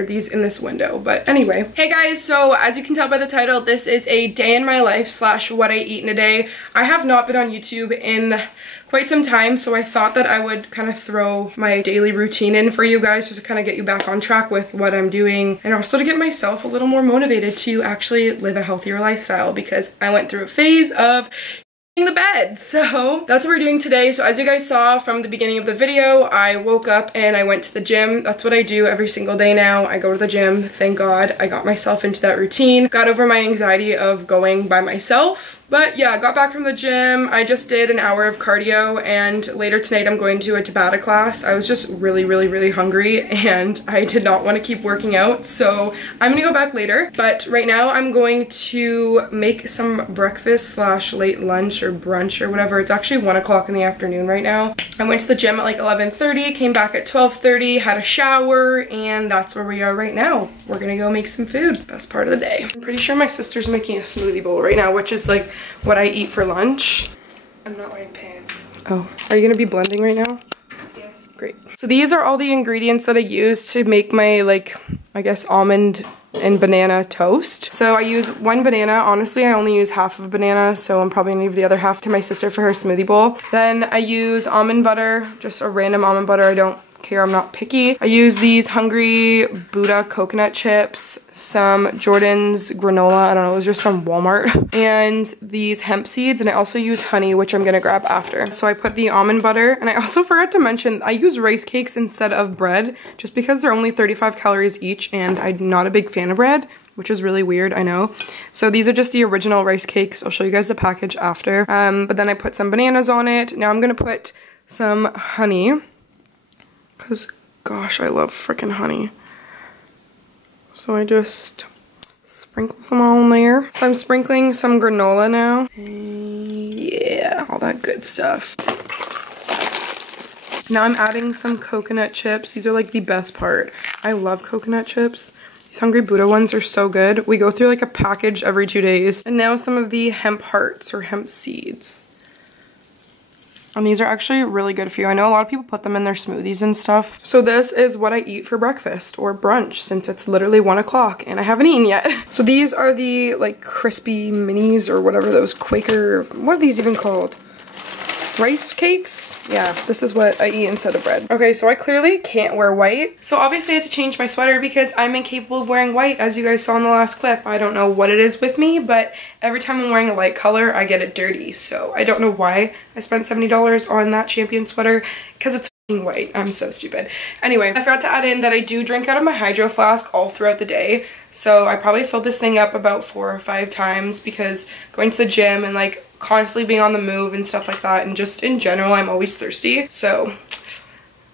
wear these in this window. But anyway. Hey guys, so as you can tell by the title, this is a day in my life / what I eat in a day. I have not been on YouTube in quite some time, so I thought that I would kind of throw my daily routine in for you guys just to kind of get you back on track with what I'm doing, and also to get myself a little more motivated to actually live a healthier lifestyle, because I went through a phase of the bed. So that's what we're doing today. So as you guys saw from the beginning of the video, I woke up and I went to the gym. That's what I do every single day now. I go to the gym. Thank God I got myself into that routine. Got over my anxiety of going by myself. But yeah, I got back from the gym. I just did an hour of cardio, and later tonight I'm going to a Tabata class. I was just really hungry and I did not want to keep working out, so I'm gonna go back later. But right now I'm going to make some breakfast / late lunch or brunch or whatever. It's actually 1 o'clock in the afternoon right now. I went to the gym at like 11:30, came back at 12:30, had a shower, and that's where we are right now. We're gonna go make some food. Best part of the day. I'm pretty sure my sister's making a smoothie bowl right now, which is like what I eat for lunch. I'm not wearing pants. Oh, are you gonna be blending right now? Yes. Great. So these are all the ingredients that I use to make my, like, I guess almond and banana toast. So I use 1 banana. Honestly, I only use half of a banana, so I'm probably gonna leave the other half to my sister for her smoothie bowl. Then I use almond butter, just a random almond butter. I don't care, I'm not picky. I use these Hungry Buddha coconut chips, some Jordan's granola, I don't know, it was just from Walmart, and these hemp seeds, and I also use honey, which I'm gonna grab after. So I put the almond butter, and I also forgot to mention, I use rice cakes instead of bread, just because they're only 35 calories each, and I'm not a big fan of bread, which is really weird, I know. So these are just the original rice cakes. I'll show you guys the package after. But then I put some bananas on it. Now I'm gonna put some honey, because gosh, I love freaking honey. So I just sprinkle some on there. So I'm sprinkling some granola now. And yeah, all that good stuff. Now I'm adding some coconut chips. These are like the best part. I love coconut chips. These Hungry Buddha ones are so good. We go through like a package every 2 days. And now some of the hemp hearts or hemp seeds. And these are actually really good for you. I know a lot of people put them in their smoothies and stuff. So this is what I eat for breakfast or brunch, since it's literally 1 o'clock and I haven't eaten yet. So these are the like crispy minis or whatever, those Quaker, what are these even called? Rice cakes? Yeah, this is what I eat instead of bread. Okay, so I clearly can't wear white. So obviously I had to change my sweater because I'm incapable of wearing white, as you guys saw in the last clip. I don't know what it is with me, but every time I'm wearing a light color, I get it dirty. So I don't know why I spent $70 on that Champion sweater, because it's white. I'm so stupid. Anyway, I forgot to add in that I do drink out of my hydro flask all throughout the day. So I probably filled this thing up about 4 or 5 times, because going to the gym and like constantly being on the move and stuff like that, and just in general I'm always thirsty. So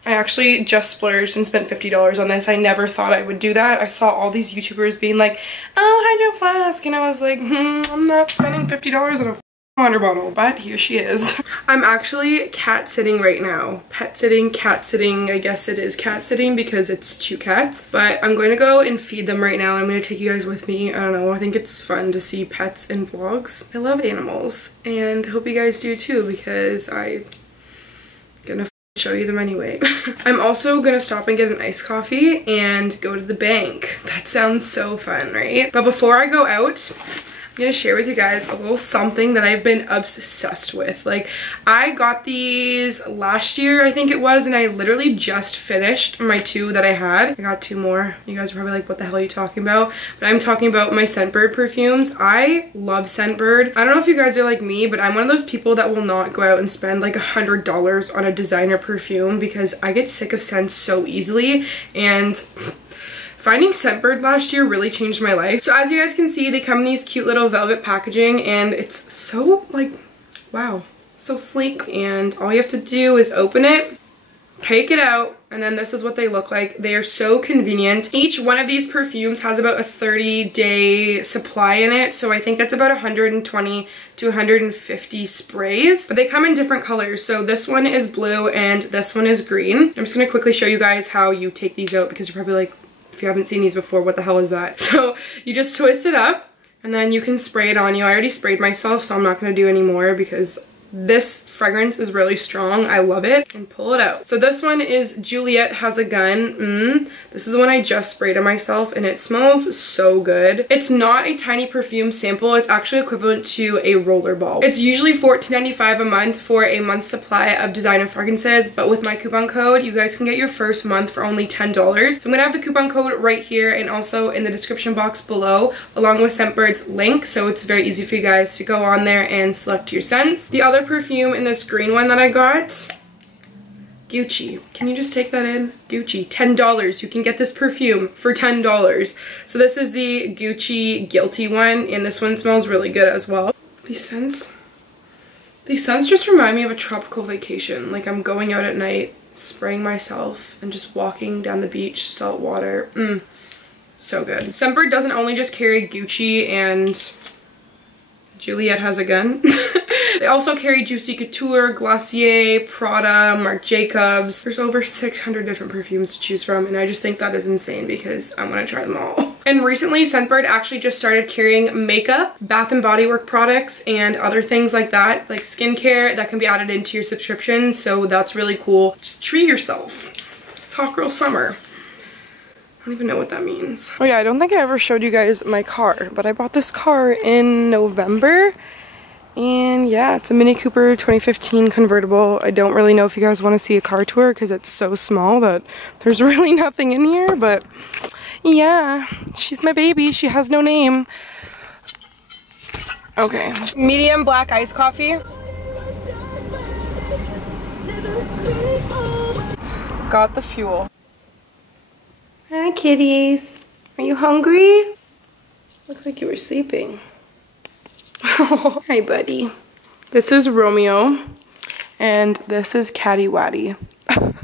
I actually just splurged and spent $50 on this. I never thought I would do that. I saw all these YouTubers being like, oh, hydro flask, and I was like, I'm not spending $50 on a water bottle, but here she is. I'm actually cat sitting right now. Pet sitting, cat sitting. I guess it is cat sitting because it's 2 cats, but I'm going to go and feed them right now. I'm going to take you guys with me. I don't know, I think it's fun to see pets in vlogs. I love animals, and hope you guys do too, because I'm gonna show you them anyway. I'm also gonna stop and get an iced coffee and go to the bank. That sounds so fun, right? But before I go out, I'm gonna share with you guys a little something that I've been obsessed with. Like, I got these last year, I think it was, and I literally just finished my 2 that I had. I got 2 more. You guys are probably like, what the hell are you talking about? But I'm talking about my Scentbird perfumes. I love Scentbird. I don't know if you guys are like me, but I'm one of those people that will not go out and spend like $100 on a designer perfume, because I get sick of scents so easily, and finding Scentbird last year really changed my life. So as you guys can see, they come in these cute little velvet packaging, and it's so like, wow, so sleek. And all you have to do is open it, take it out, and then this is what they look like. They are so convenient. Each one of these perfumes has about a 30-day supply in it, so I think that's about 120 to 150 sprays. But they come in different colors, so this one is blue and this one is green. I'm just gonna quickly show you guys how you take these out, because you're probably like, if you haven't seen these before, what the hell is that? So you just twist it up, and then you can spray it on you. I already sprayed myself, so I'm not gonna do any more, because This fragrance is really strong. I love it. And pull it out. So this one is Juliet Has a Gun. This is the one I just sprayed on myself and it smells so good. It's not a tiny perfume sample. It's actually equivalent to a roller ball. It's usually $14.95 a month for a month's supply of designer fragrances, but with my coupon code, you guys can get your first month for only $10. So I'm gonna have the coupon code right here and also in the description box below, along with Scentbird's link, so it's very easy for you guys to go on there and select your scents. The other perfume in this green one that I got, Gucci. Can you just take that in? Gucci. $10. You can get this perfume for $10. So this is the Gucci Guilty one, and this one smells really good as well. These scents just remind me of a tropical vacation. Like I'm going out at night, spraying myself, and just walking down the beach, salt water. So good. Scentbird doesn't only just carry Gucci and Juliet Has a Gun. They also carry Juicy Couture, Glossier, Prada, Marc Jacobs. There's over 600 different perfumes to choose from, and I just think that is insane because I want to try them all. And recently, Scentbird actually just started carrying makeup, Bath & Body Works products, and other things like that, like skincare that can be added into your subscription, so that's really cool. Just treat yourself. It's Hot Girl Summer. I don't even know what that means. Oh yeah, I don't think I ever showed you guys my car, but I bought this car in November. And yeah, it's a Mini Cooper 2015 convertible. I don't really know if you guys want to see a car tour because it's so small that there's really nothing in here, but yeah, she's my baby. She has no name. Okay. Medium black iced coffee. Got the fuel. Hi kitties. Are you hungry? Looks like you were sleeping. Hi buddy. This is Romeo and this is Catty Waddy.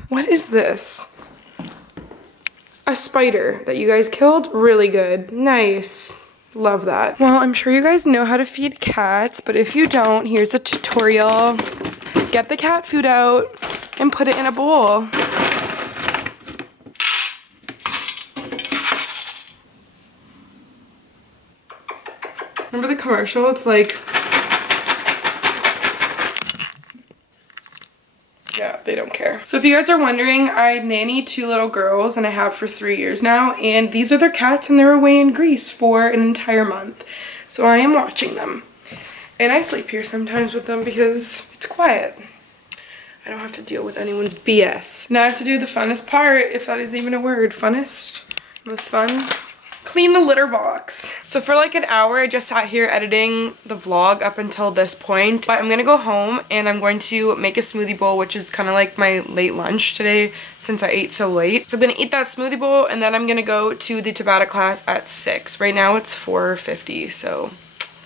What is this? A spider that you guys killed? Really good. Nice. Love that. Well, I'm sure you guys know how to feed cats, but if you don't, here's a tutorial. Get the cat food out and put it in a bowl. Remember the commercial? It's like, yeah, they don't care. So if you guys are wondering, I nanny 2 little girls and I have for 3 years now, and these are their cats and they're away in Greece for an entire month. So I am watching them. And I sleep here sometimes with them because it's quiet. I don't have to deal with anyone's BS. Now I have to do the funnest part, if that is even a word. Funnest? Most fun? Clean the litter box. So for like an hour, I just sat here editing the vlog up until this point. But I'm gonna go home and I'm going to make a smoothie bowl, which is kind of like my late lunch today since I ate so late. So I'm gonna eat that smoothie bowl and then I'm gonna go to the Tabata class at 6. Right now it's 4:50, so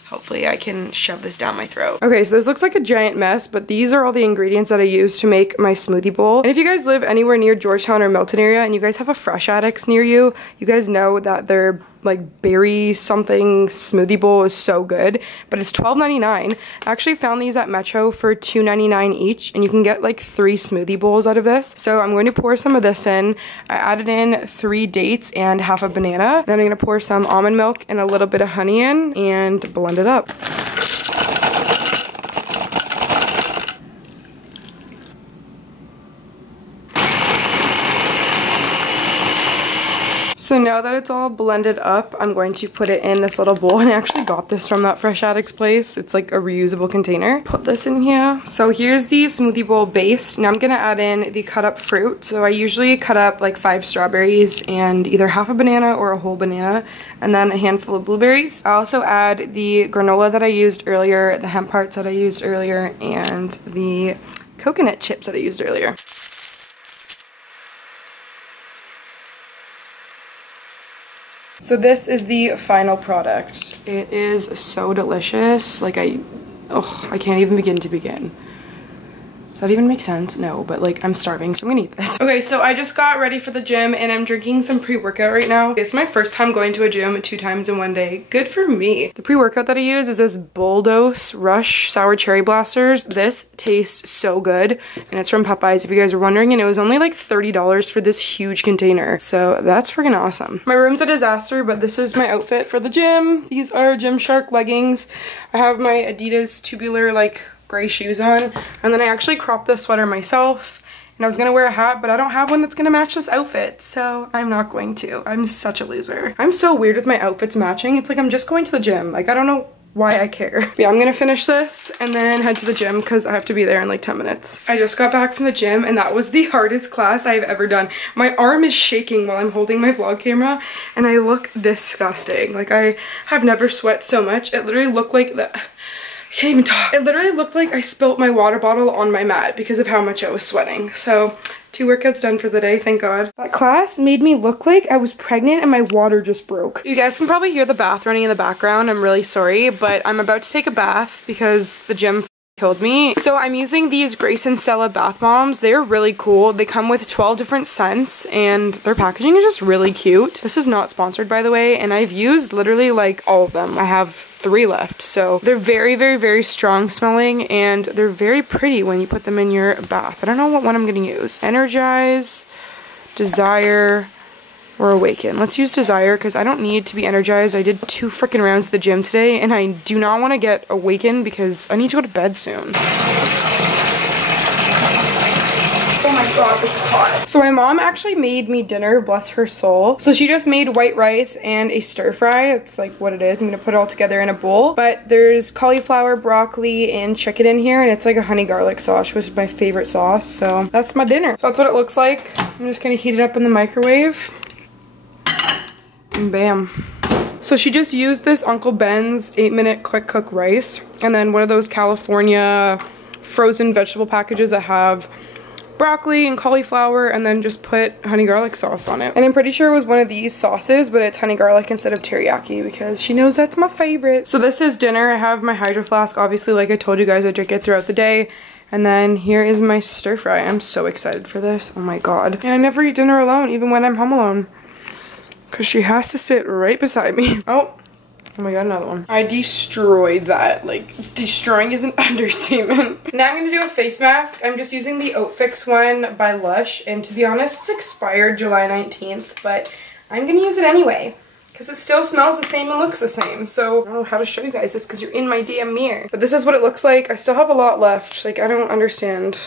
hopefully I can shove this down my throat. Okay, so this looks like a giant mess, but these are all the ingredients that I use to make my smoothie bowl. And if you guys live anywhere near Georgetown or Milton area and you guys have a Fresh Addicts near you, you guys know that their like berry something smoothie bowl is so good, but it's $12.99. I actually found these at Metro for $2.99 each, and you can get like 3 smoothie bowls out of this. So I'm going to pour some of this in. I added in 3 dates and half a banana. Then I'm gonna pour some almond milk and a little bit of honey in and blend it up. So now that it's all blended up, I'm going to put it in this little bowl, and I actually got this from that Fresh Addicts place. It's like a reusable container. Put this in here. So here's the smoothie bowl base. Now I'm gonna add in the cut up fruit. So I usually cut up like 5 strawberries and either half a banana or a whole banana, and then a handful of blueberries. I also add the granola that I used earlier, the hemp hearts that I used earlier, and the coconut chips that I used earlier. So this is the final product. It is so delicious. Like I can't even begin to begin. Does that even make sense? No, but like I'm starving, so I'm gonna eat this. Okay, so I just got ready for the gym and I'm drinking some pre-workout right now. It's my first time going to a gym 2 times in one day. Good for me. The pre-workout that I use is this Bulldoze Rush Sour Cherry Blasters. This tastes so good, and it's from Popeyes if you guys are wondering, and it was only like $30 for this huge container. So that's freaking awesome. My room's a disaster, but this is my outfit for the gym. These are Gymshark leggings. I have my Adidas tubular like gray shoes on. And then I actually cropped this sweater myself. And I was gonna wear a hat, but I don't have one that's gonna match this outfit, so I'm not going to. I'm such a loser. I'm so weird with my outfits matching. It's like I'm just going to the gym. Like, I don't know why I care. But yeah, I'm gonna finish this and then head to the gym because I have to be there in like 10 minutes. I just got back from the gym and that was the hardest class I've ever done. My arm is shaking while I'm holding my vlog camera and I look disgusting. Like, I have never sweat so much. It literally looked like that. I can't even talk. It literally looked like I spilt my water bottle on my mat because of how much I was sweating. So 2 workouts done for the day, thank God. That class made me look like I was pregnant and my water just broke. You guys can probably hear the bath running in the background. I'm really sorry, but I'm about to take a bath because the gym killed me. So I'm using these Grace and Stella bath bombs. They're really cool. They come with 12 different scents and their packaging is just really cute. This is not sponsored, by the way, and I've used literally like all of them. I have 3 left. So they're very, very, very strong smelling and they're very pretty when you put them in your bath. I don't know what one I'm gonna use. Energize, Desire, or Awaken. Let's use Desire because I don't need to be energized. I did 2 freaking rounds at the gym today and I do not want to get Awaken because I need to go to bed soon. Oh my God, this is hot. So my mom actually made me dinner, bless her soul. So she just made white rice and a stir fry. It's like what it is. I'm gonna put it all together in a bowl. But there's cauliflower, broccoli, and chicken in here and it's like a honey garlic sauce, which is my favorite sauce. So that's my dinner. So that's what it looks like. I'm just gonna heat it up in the microwave. And bam. So she just used this Uncle Ben's 8-minute quick cook rice and then one of those California frozen vegetable packages that have broccoli and cauliflower and then just put honey garlic sauce on it. And I'm pretty sure it was one of these sauces, but it's honey garlic instead of teriyaki because she knows that's my favorite. So this is dinner. I have my Hydro Flask. Obviously, like I told you guys, I drink it throughout the day. And then here is my stir fry. I'm so excited for this. Oh my God. And I never eat dinner alone, even when I'm home alone. Because she has to sit right beside me. Oh my God, another one. I destroyed that. Like, destroying is an understatement. Now I'm gonna do a face mask. I'm just using the Oat Fix one by Lush. And to be honest, it's expired July 19th, but I'm gonna use it anyway. Because it still smells the same and looks the same. So I don't know how to show you guys this because you're in my damn mirror. But this is what it looks like. I still have a lot left. Like, I don't understand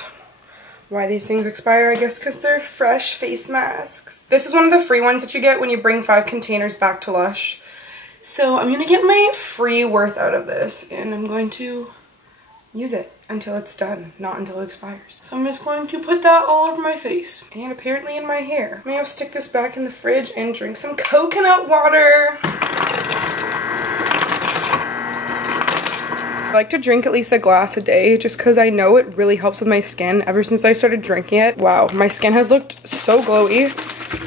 why these things expire. I guess because they're fresh face masks. This is one of the free ones that you get when you bring 5 containers back to Lush. So I'm gonna get my free worth out of this and I'm going to use it until it's done, not until it expires. So I'm just going to put that all over my face and apparently in my hair. Maybe I'll stick this back in the fridge and drink some coconut water. I like to drink at least a glass a day just because I know it really helps with my skin. Ever since I started drinking it, wow, my skin has looked so glowy.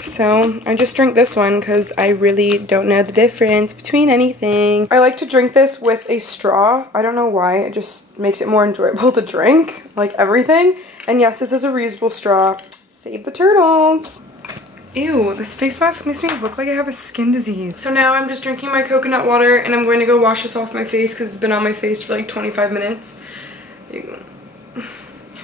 So I just drink this one because I really don't know the difference between anything. I like to drink this with a straw. I don't know why, it just makes it more enjoyable to drink, like everything. And yes, this is a reusable straw. Save the turtles. Ew, this face mask makes me look like I have a skin disease. So now I'm just drinking my coconut water and I'm going to go wash this off my face because it's been on my face for like 25 minutes.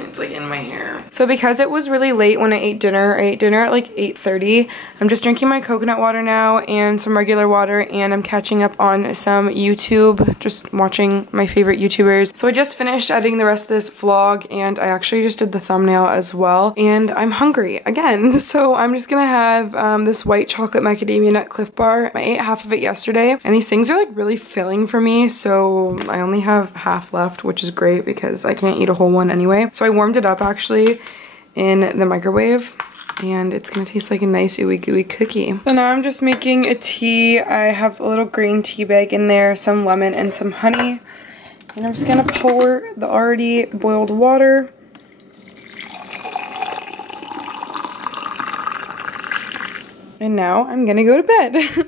It's like in my hair. So because it was really late when I ate dinner at like 8:30. I'm just drinking my coconut water now and some regular water and I'm catching up on some YouTube, just watching my favorite YouTubers. So I just finished editing the rest of this vlog and I actually just did the thumbnail as well and I'm hungry again. So I'm just gonna have this white chocolate macadamia nut Cliff Bar. I ate half of it yesterday and these things are like really filling for me, so I only have half left, which is great because I can't eat a whole one anyway. So I warmed it up actually in the microwave and it's gonna taste like a nice ooey gooey cookie. So now I'm just making a tea. I have a little green tea bag in there, some lemon and some honey. And I'm just gonna pour the already boiled water. And now I'm gonna go to bed.